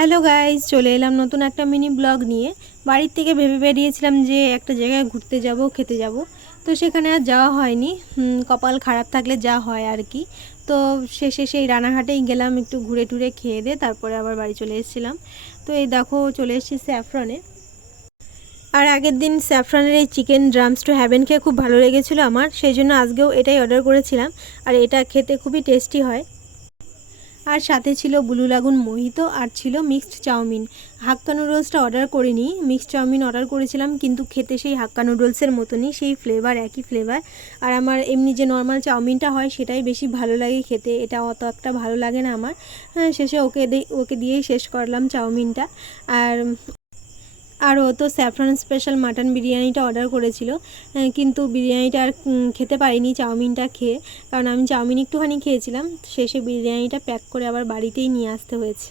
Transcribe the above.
Hello guys, চলে এলাম নতুন একটা মিনি ব্লগ নিয়ে। বাড়ির থেকে ভেবে বেরিয়েছিলাম যে একটা জায়গায় ঘুরতে যাব, খেতে যাব। তো সেখানে আর যাওয়া হয়নি। কপাল খারাপ থাকলে যা হয় আর কি। তো শেষে সেই রানাঘাটেই গেলাম, একটু ঘুরে টুরে খেয়ে দিয়ে তারপরে আবার বাড়ি চলে এসেছিলাম। তো এই দেখো চলে এসেছি স্যাফরনে। আর আগের দিন স্যাফরনের এই চিকেন ড্রামস টু হ্যাভেন খেয়ে খুব ভালো লেগেছিলো আমার, সেই জন্য আজকেও এটাই অর্ডার করেছিলাম। আর এটা খেতে খুবই টেস্টি হয়। আর সাথে ছিল ব্লু লাগুন মোহিতো আর ছিল মিক্সড চাউমিন। হাক্কা নুডলসটা অর্ডার করিনি, মিক্সড চাউমিন অর্ডার করেছিলাম, কিন্তু খেতে সেই হাক্কা নুডলসের মতনই, সেই ফ্লেভার, একই ফ্লেভার। আর আমার এমনি যে নর্মাল চাউমিনটা হয় সেটাই বেশি ভালো লাগে খেতে, এটা অত একটা ভালো লাগে না আমার। শেষে ওকে দিয়েই শেষ করলাম চাউমিনটা। আর আর ও তো স্যাফরন স্পেশাল মাটন বিরিয়ানিটা অর্ডার করেছিল, কিন্তু বিরিয়ানিটা আর খেতে পারিনি চাউমিনটা খেয়ে, কারণ আমি চাউমিন একটুখানি খেয়েছিলাম। শেষে বিরিয়ানিটা প্যাক করে আবার বাড়িতেই নিয়ে আসতে হয়েছে।